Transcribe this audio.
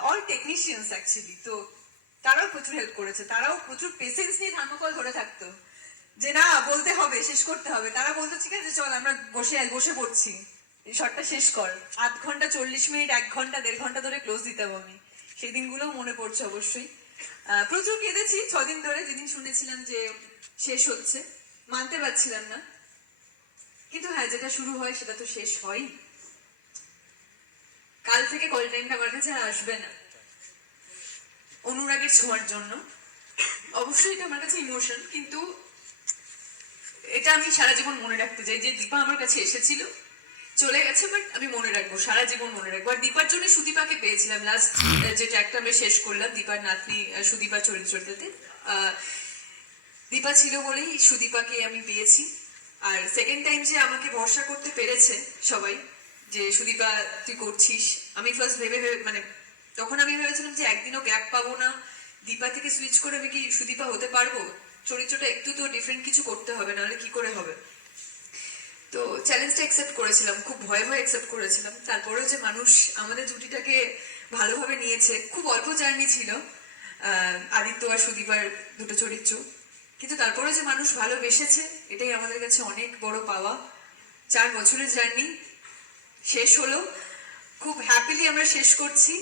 All technicians actually তো তারাও প্রচুর হেল্প করেছে, তারাও প্রচুর পেশেন্স নিয়ে থার্মোকল ধরে থাকতো। যে না, বলতে হবে, শেষ করতে হবে। তারা বলতো, ঠিক আছে, চল, আমরা বসে বসে পড়ছি। এই শটটা শেষ কর। আধ ঘণ্টা, চল্লিশ মিনিট, এক ঘণ্টা, দেড় ঘণ্টা ধরে ক্লোজ দিতাম আমি। সেই দিনগুলো মনে পড়ছে অবশ্যই। প্রচুর কেঁদেছি, ছদিন ধরে। যেদিন শুনেছিলাম যে শেষ হচ্ছে, মানতে পারছিলাম না। কিন্তু হ্যাঁ যেটা শুরু হয়, সেটা তো শেষ হয় কাল থেকে কল টাইমটা আমার কাছে আর আসবে না। অনুরাগের ছোঁয়ার জন্য। অবশ্যই এটা আমার কাছে ইমোশন কিন্তু এটা আমি সারা জীবন মনে রাখতে চাই যে দীপা আমার কাছে এসেছিল, চলে গেছে বাট আমি মনে রাখব, সারা জীবন মনে রাখব। আর দীপার জন্য সুদীপাকে পেয়েছিলাম লাস্ট যে ট্র্যাকটা আমরা শেষ করলাম, দীপার নাতনি সুদীপা চরিত্রটাতে। দীপা ছিল বলেই সুদীপাকে আমি পেয়েছি। আর সেকেন্ড টাইম যে আমাকে ভরসা করতে পেরেছে সবাই যে, সুদীপা, তুই করছিস? আমি ফার্স্ট ভেবে ভেবে মানে তখন আমি ভেবেছিলাম যে, একদিনও গ্যাপ পাবো না। দীপা থেকে সুইচ করে আমি কি সুদীপা হতে পারব? চরিত্রটা একটু তো ডিফারেন্ট কিছু করতে হবে, নাহলে কি করে হবে? তো চ্যালেঞ্জটা অ্যাকসেপ্ট করেছিলাম, খুব ভয়ে ভয়ে অ্যাকসেপ্ট করেছিলাম। তারপরেও যে মানুষ আমাদের জুটিটাকে ভালোভাবে নিয়েছে, খুব অল্প জার্নি ছিল আদিত্য আর সুদীপার দুটো চরিত্র। কিন্তু তারপরে যে মানুষ ভালোবেসেছে, এটাই আমাদের কাছে অনেক বড় পাওয়া। চার বছরের জার্নি শেষ হলো। খুব হ্যাপিলি আমরা শেষ করছি।